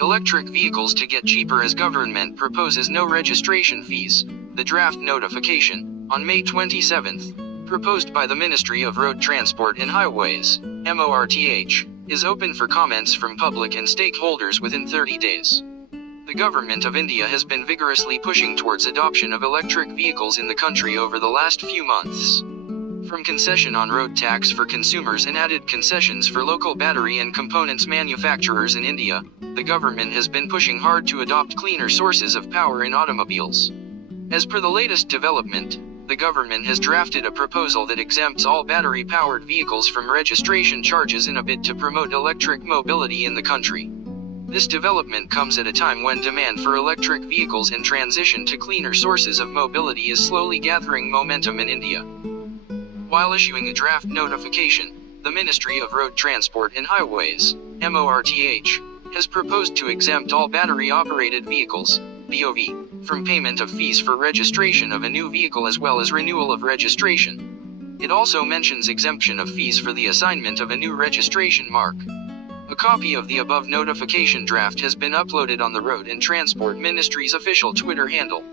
Electric vehicles to get cheaper as government proposes no registration fees. The draft notification, on May 27, proposed by the Ministry of Road Transport and Highways, MORTH, is open for comments from public and stakeholders within 30 days. The government of India has been vigorously pushing towards adoption of electric vehicles in the country over the last few months. From concession on road tax for consumers and added concessions for local battery and components manufacturers in India, the government has been pushing hard to adopt cleaner sources of power in automobiles. As per the latest development, the government has drafted a proposal that exempts all battery-powered vehicles from registration charges in a bid to promote electric mobility in the country. This development comes at a time when demand for electric vehicles and transition to cleaner sources of mobility is slowly gathering momentum in India. While issuing a draft notification, the Ministry of Road Transport and Highways, MORTH, has proposed to exempt all battery-operated vehicles, BOV, from payment of fees for registration of a new vehicle as well as renewal of registration. It also mentions exemption of fees for the assignment of a new registration mark. A copy of the above notification draft has been uploaded on the Road and Transport Ministry's official Twitter handle.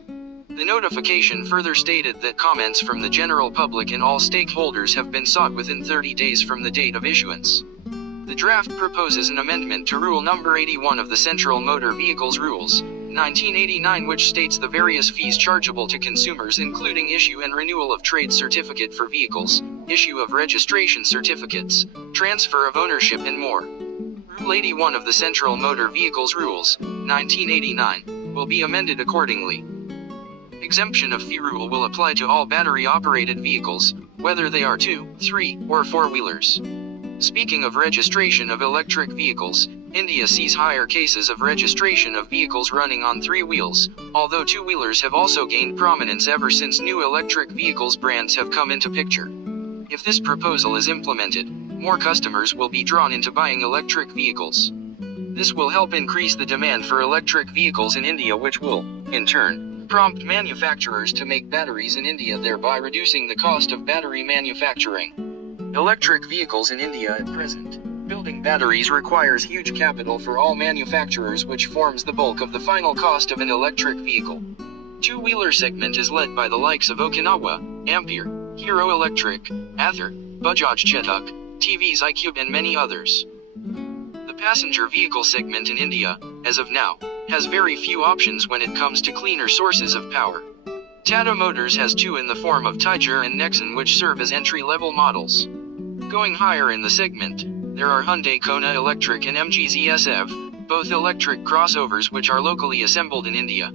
The notification further stated that comments from the general public and all stakeholders have been sought within 30 days from the date of issuance. The draft proposes an amendment to Rule Number 81 of the Central Motor Vehicles Rules, 1989, which states the various fees chargeable to consumers including issue and renewal of trade certificate for vehicles, issue of registration certificates, transfer of ownership and more. Rule 81 of the Central Motor Vehicles Rules, 1989, will be amended accordingly. Exemption of fee rule will apply to all battery-operated vehicles, whether they are 2, 3, or 4-wheelers. Speaking of registration of electric vehicles, India sees higher cases of registration of vehicles running on 3 wheels, although 2-wheelers have also gained prominence ever since new electric vehicles brands have come into picture. If this proposal is implemented, more customers will be drawn into buying electric vehicles. This will help increase the demand for electric vehicles in India, which will, in turn, prompt manufacturers to make batteries in India, thereby reducing the cost of battery manufacturing. Electric vehicles in India at present, building batteries requires huge capital for all manufacturers, which forms the bulk of the final cost of an electric vehicle. 2-wheeler segment is led by the likes of Okinawa, Ampere, Hero Electric, Ather, Bajaj Chetak, TVS iQube and many others. The passenger vehicle segment in India, as of now, has very few options when it comes to cleaner sources of power. Tata Motors has 2 in the form of Tiger and Nexon, which serve as entry-level models. Going higher in the segment, there are Hyundai Kona Electric and MG ZS-EV, both electric crossovers which are locally assembled in India.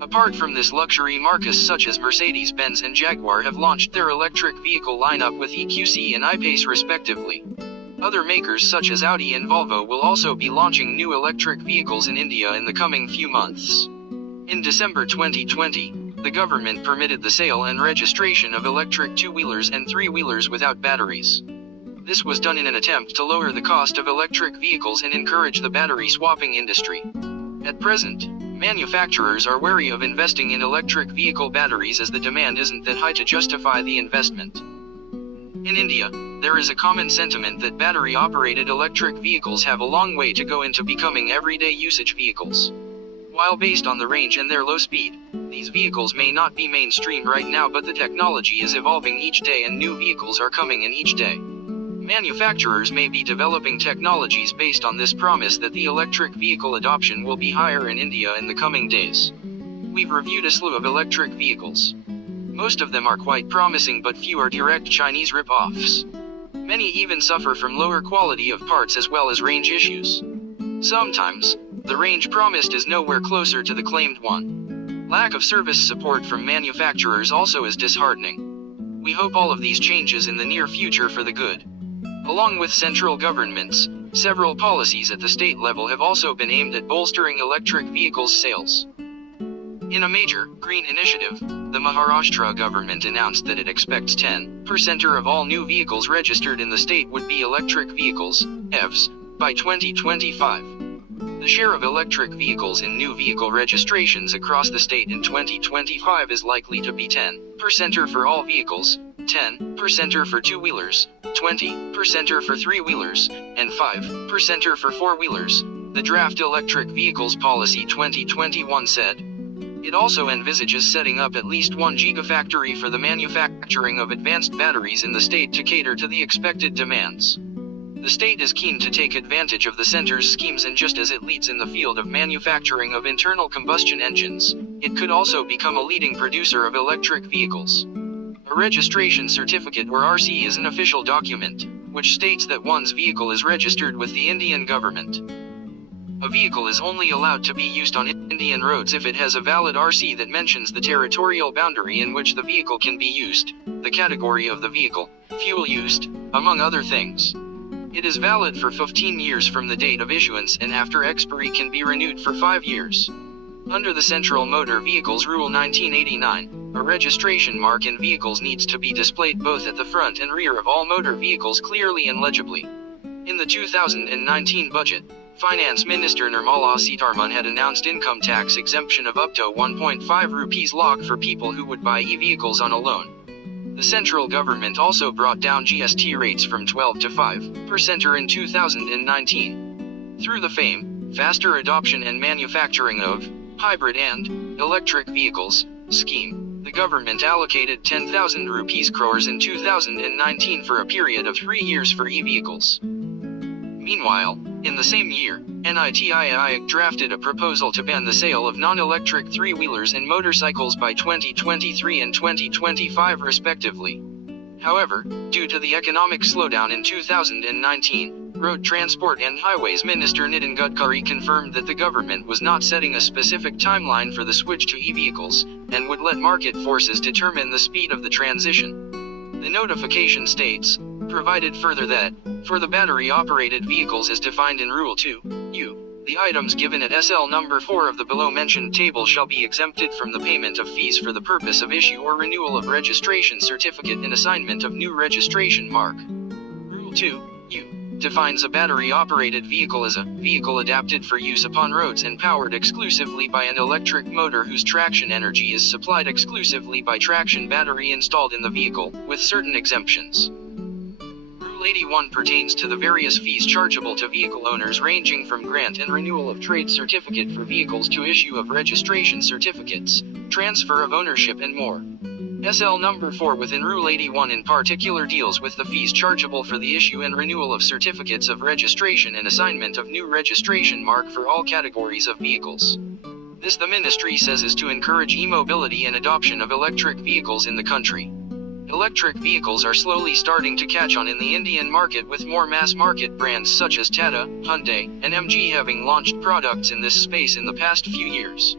Apart from this, luxury marques such as Mercedes-Benz and Jaguar have launched their electric vehicle lineup with EQC and I-Pace respectively. Other makers such as Audi and Volvo will also be launching new electric vehicles in India in the coming few months. In December 2020, the government permitted the sale and registration of electric 2-wheelers and 3-wheelers without batteries. This was done in an attempt to lower the cost of electric vehicles and encourage the battery swapping industry. At present, manufacturers are wary of investing in electric vehicle batteries as the demand isn't that high to justify the investment. In India, there is a common sentiment that battery-operated electric vehicles have a long way to go into becoming everyday usage vehicles. While based on the range and their low speed, these vehicles may not be mainstream right now, but the technology is evolving each day and new vehicles are coming in each day. Manufacturers may be developing technologies based on this promise that the electric vehicle adoption will be higher in India in the coming days. We've reviewed a slew of electric vehicles. Most of them are quite promising, but few are direct Chinese rip-offs. Many even suffer from lower quality of parts as well as range issues. Sometimes, the range promised is nowhere closer to the claimed one. Lack of service support from manufacturers also is disheartening. We hope all of these changes in the near future for the good. Along with central governments, several policies at the state level have also been aimed at bolstering electric vehicles sales. In a major green initiative, the Maharashtra government announced that it expects 10% of all new vehicles registered in the state would be electric vehicles, EVs, by 2025. The share of electric vehicles in new vehicle registrations across the state in 2025 is likely to be 10% for all vehicles, 10% for two-wheelers, 20% for three-wheelers, and 5% for four-wheelers, the Draft Electric Vehicles Policy 2021 said. It also envisages setting up at least one gigafactory for the manufacturing of advanced batteries in the state to cater to the expected demands. The state is keen to take advantage of the center's schemes, and just as it leads in the field of manufacturing of internal combustion engines, it could also become a leading producer of electric vehicles. A registration certificate or RC is an official document, which states that one's vehicle is registered with the Indian government. A vehicle is only allowed to be used on Indian roads if it has a valid RC that mentions the territorial boundary in which the vehicle can be used, the category of the vehicle, fuel used, among other things. It is valid for 15 years from the date of issuance, and after expiry can be renewed for 5 years. Under the Central Motor Vehicles Rule 1989, a registration mark in vehicles needs to be displayed both at the front and rear of all motor vehicles clearly and legibly. In the 2019 budget, Finance Minister Nirmala Sitharaman had announced income tax exemption of up to 1.5 rupees lakh for people who would buy e-vehicles on a loan. The central government also brought down GST rates from 12 to 5% in 2019. Through the faster adoption and manufacturing of hybrid and electric vehicles scheme, the government allocated 10,000 rupees crores in 2019 for a period of 3 years for e-vehicles. Meanwhile, in the same year, NITI drafted a proposal to ban the sale of non-electric three-wheelers and motorcycles by 2023 and 2025 respectively. However, due to the economic slowdown in 2019, Road Transport and Highways Minister Nitin Gadkari confirmed that the government was not setting a specific timeline for the switch to e-vehicles, and would let market forces determine the speed of the transition. The notification states, provided further that, for the battery-operated vehicles as defined in Rule 2(u), the items given at SL number 4 of the below-mentioned table shall be exempted from the payment of fees for the purpose of issue or renewal of registration certificate and assignment of new registration mark. Rule 2(u) defines a battery-operated vehicle as a vehicle adapted for use upon roads and powered exclusively by an electric motor whose traction energy is supplied exclusively by traction battery installed in the vehicle, with certain exemptions. Rule 81 pertains to the various fees chargeable to vehicle owners, ranging from grant and renewal of trade certificate for vehicles to issue of registration certificates, transfer of ownership and more. SL number 4 within Rule 81 in particular deals with the fees chargeable for the issue and renewal of certificates of registration and assignment of new registration mark for all categories of vehicles. This, the ministry says, is to encourage e-mobility and adoption of electric vehicles in the country. Electric vehicles are slowly starting to catch on in the Indian market, with more mass-market brands such as Tata, Hyundai, and MG having launched products in this space in the past few years.